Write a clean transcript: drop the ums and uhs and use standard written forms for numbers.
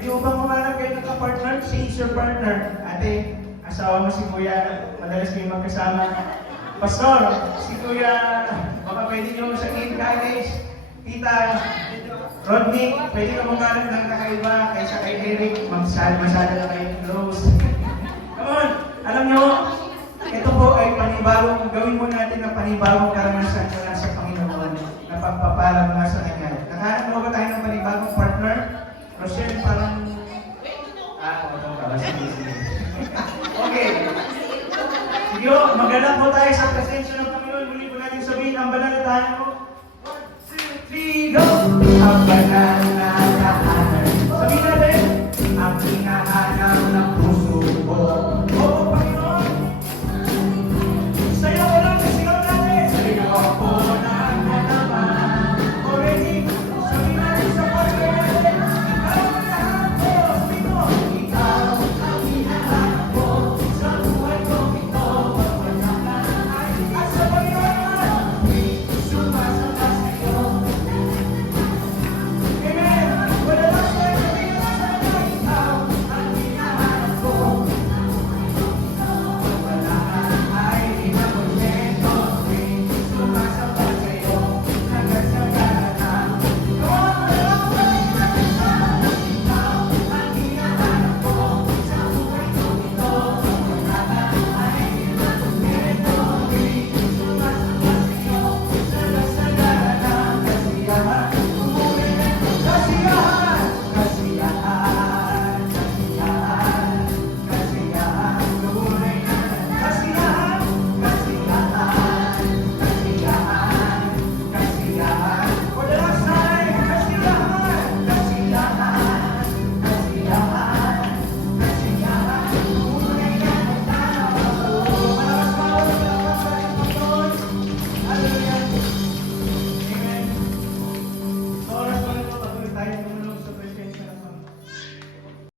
Pwede mo bang humanap kayo ng ka-partner? Change your partner. Ate, asawa mo si Kuya, madalas kayo magkasama. Pastor, si Kuya, baka pwede nyo sa King College. Tita, Rodney, pwede ka humanap ng kakaiba kaysa kay Eric. Masyado na kayo close. Come on, alam nyo, ito po ay panibagong, gawin mo natin ng panibagong karanasan mula sa Panginoon na pagpapala mula sa Kanya. Nakahanap mo ba tayo ng panibagong partner? Rochelle, parang... oo ka ba? Sige. Okay. Sige, magalak mo tayo sa presensya ng Panginoon. Muli po natin sabihin ang banal na tayo. 1, 2, 3, go! Ang banal na